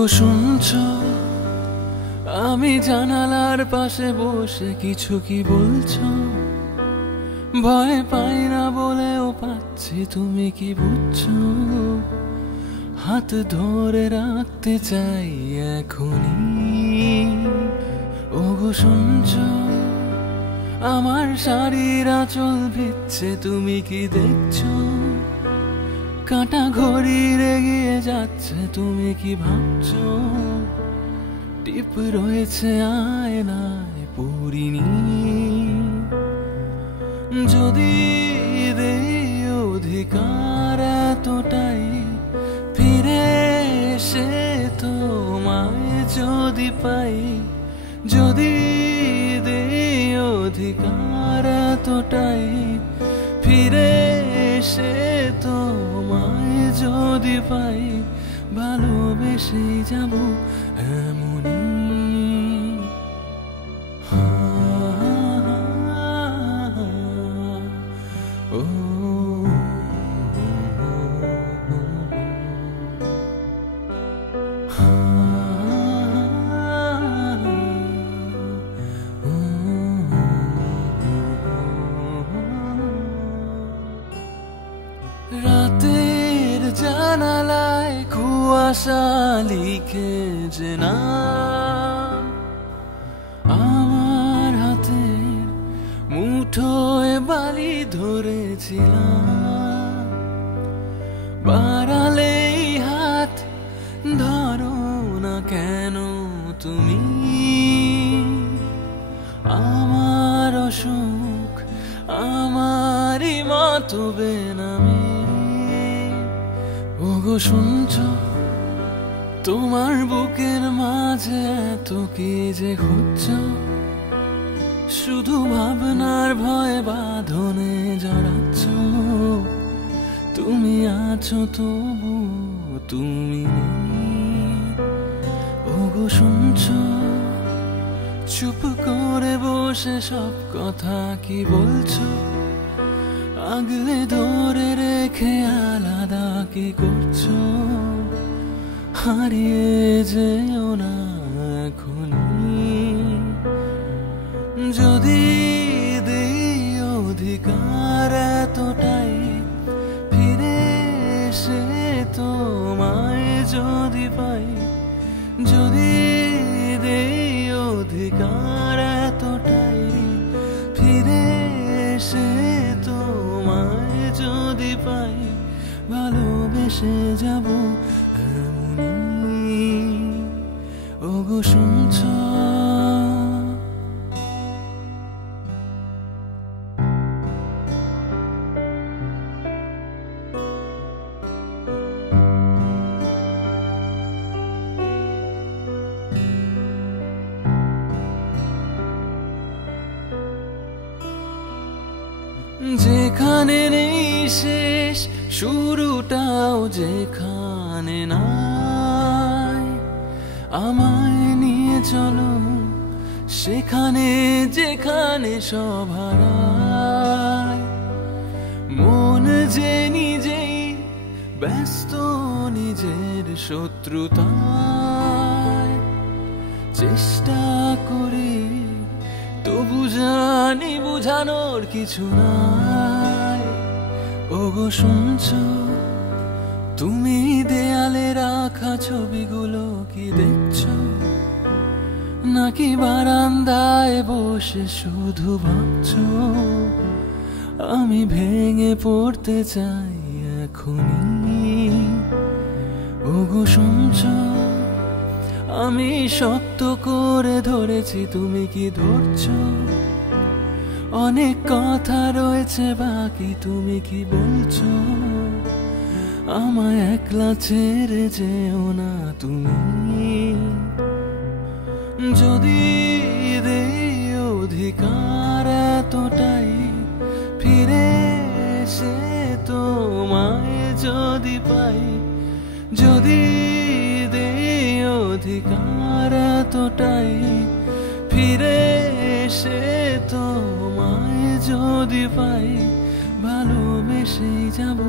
ওগো শুনছো, আমি জানালার পাশে বসে কিছু কি বলছো? ভয় পাই না বলেও পাচ্ছি, তুমি কি বুঝছো? হাত ধরে রাখতে চাই এখনই। ওগো শুনছো, আমার শাড়ির আঁচল ভিজছে, তুমি কি দেখছো? কাঁটা ঘড়ির এগিয়ে যাচ্ছে, তুমি কি ভাবছো? টিপ রয়েছে আয়নায় পড়িনি। যদি দেই অধিকার এতটাই, ফিরে এসে তোমায় যদি পাই, যদি দেই অধিকার এতটাই, ফিরে এসে তোমায় যদি পাই, ভালোবেসেই যাব এমনই। রাতের জানালায় কুয়াশা লিখে যে নাম, আমার হাতের মুঠোয় বালি ধরেছিলাম। বাড়ালেই হাত ধরো না কেন তুমি, আমার অসুখ আমারই মতো বেনামে। ওগো শুনছো, তোমার বুকের মাঝে এত কি যে খুঁজছো? শুধু ভাবনার ভয়ে বাঁধনে জড়াচ্ছ। তুমি আছো তবু তুমি নেই। ওগো শুনছো, চুপ করে বসে সব কথা কি বলছো? আগলে ধরে রেখে আলাদা কি করছো? হারিয়ে যেও না এখনই। যদি দেই অধিকার এতটাই, ফিরে এসে তোমায় যদি পাই, যদি দেই অধিকার এতটাই, ফিরে এসে তোমায় যদি পাই, ভালোবেসে যাব এমনই। ওগো শুনছো, যেখানে নেই শেষ, শুরুটাও যেখানে নাই, আমায় নিয়ে চলো সেখানে যেখানে সব হারায়। মন যে নিজেই ব্যস্ত নিজের শত্রুতায়, চেষ্টা করি তবু জানি বুঝানোর কিছু নাই। ওগো শুনছো, তুমি দেয়ালে রাখা ছবিগুলো কি দেখছো? নাকি বারান্দায় বসে শুধু ভাবছো? আমি ভেঙে পড়তে চাই এখনই। ওগো শুনছো, আমি শক্ত করে ধরেছি, তুমি কি ধরছো? অনেক কথা রয়েছে বাকি, তুমি কি বলছো? আমায় একলা ছেড়ে যেও না তুমি। যদি দেই অধিকার এতটাই, ফিরে এসে তোমায় যদি পাই, যদি দেই অধিকার এতটাই, ফিরে এসে তোমায় যদি পাই, ভালোবেসেই যাব